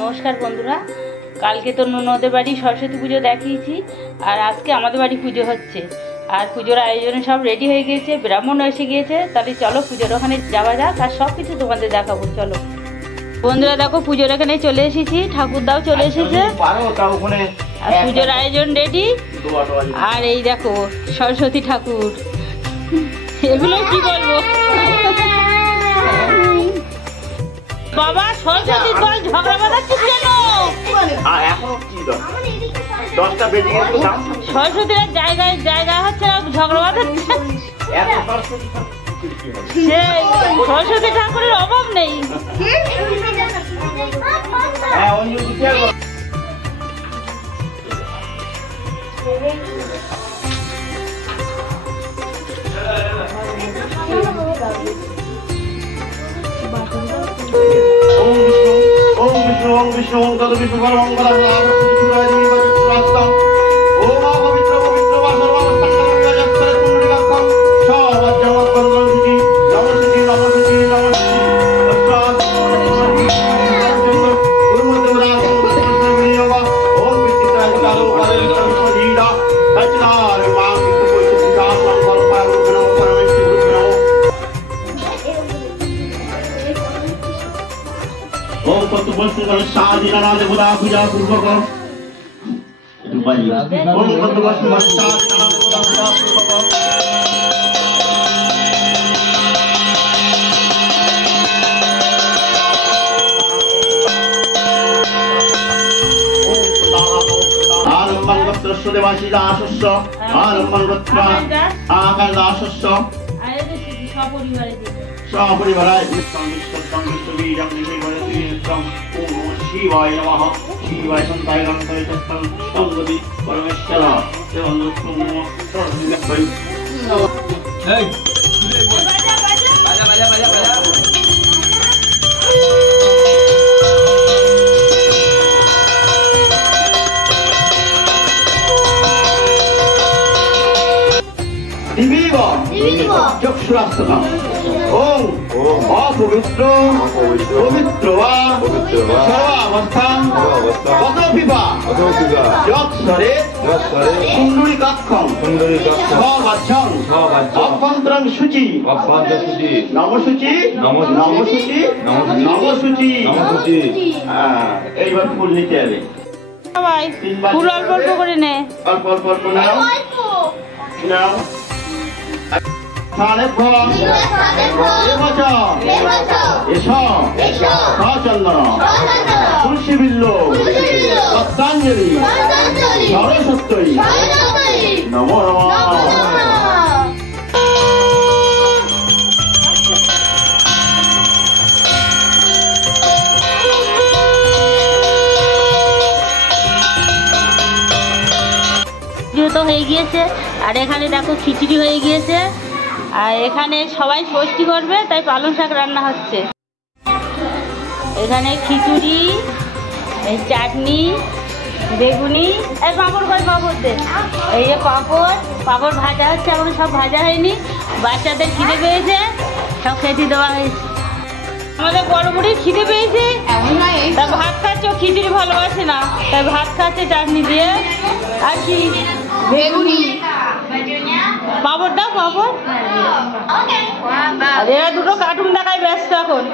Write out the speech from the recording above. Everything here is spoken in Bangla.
নমস্কার বন্ধুরা, কালকে তো ননদের বাড়ি সরস্বতী পুজো দেখিয়েছি, আর আজকে আমাদের বাড়ি পুজো হচ্ছে। আর পুজোর আয়োজনে সব রেডি হয়ে গিয়েছে, ব্রাহ্মণ এসে গিয়েছে। তাহলে চলো পুজোর ওখানে যাওয়া যাক, আর সব কিছু তোমাদের দেখাবো। চলো বন্ধুরা, দেখো পুজোর এখানে চলে এসেছি, ঠাকুরদাও চলে এসেছে, আর পুজোর আয়োজন রেডি। আর এই দেখো সরস্বতী ঠাকুর, এগুলো কি বলবো। বাবা সরস্বতী বল ঝগড়া বাঁধাচ্ছিস কেন? সরস্বতীর জায়গায় জায়গা হচ্ছে ঝগড়া বাঁধাচ্ছে। সেই সরস্বতী ঠাকুরের অভাব নেই। ওম বিষ্ণু ওম তদ বিষ্ণু পরমং পরমং ওম পবিত্র পবিত্র বাসর্বাবস্থান রাজস্তরে কুণ্ডলিকাক্ষং সবাজ্যমৎপরগণসুচি নমস্তি নমস্তি নমস্তি ওম বিষ্ণুতায় কালো কালো সদীরা সচনার মা বিষ্ণু পরিশুদ্ধ শাসন পরমা রূপণো পরমেশ্বর রূপণো ওম তত্ত্ব বস্তু সাদিনা দেবতা পূজা পূর্বক ওম তত্ত্ব বস্তু সাদিনা দেবতা পূজা পূর্বক আরম্ভং গোত্রস্য দেবাসী দাসস্য আরম্ভং গোত্র আকার দাসস্য সপরিবারায় নিত্যং বিশ্বং বিশ্ববীজং নিহিবরতিনিত্যং ওম নমঃ শিবায় নমঃ শিবায় সন্তায় গন্তায় তত্ত্বং সংগতি পরমেশ্বর দেবং লক্ষ্মণ নমঃ সরস্বতী এই বাজা বাজা বাজা বাজা চক্ষুরাস্তম ওম অপবিত্র পবিত্র বা সর্বাবস্থান পদপিবা যৎসরে কুণ্ডলিকাক্ষং সবাজ্যং অভ্যন্তরং শুচি নমশুচি নমশুচি নমশুচি এইবার ফুল নিতে হবে সবাই ফুল অল্প অল্প করে নে, অল্প অল্প অল্প নাও নাও চন্দন তুলসী বিল্ল পতঞ্জলি সরস্বতী নমো নমঃ। তো হয়ে গিয়েছে, আর এখানে দেখো খিচুড়ি হয়ে গিয়েছে, আর এখানে সবাই ষষ্ঠী করবে, তাই পালং শাক রান্না হচ্ছে। এখানে খিচুড়ি, চাটনি, বেগুনি, এই পাঁপড় করে পাঁপড় দে, এই যে পাঁপড় ভাজা হচ্ছে, এখন সব ভাজা হয়নি। বাচ্চাদের খিদে পেয়েছে, সব খেতে দেওয়া হয়েছে। আমাদের বড় বুড়ি খিদে পেয়েছে, তা ভাত খাচ্ছে, খিচুড়ি ভালোবাসে না, তাই ভাত খাচ্ছে চাটনি দিয়ে। আর কি বেগুনি, পাঁপড় দাও, পাঁপড়। এরা দুটো কার্টুন দেখায় ব্যস্ত এখন।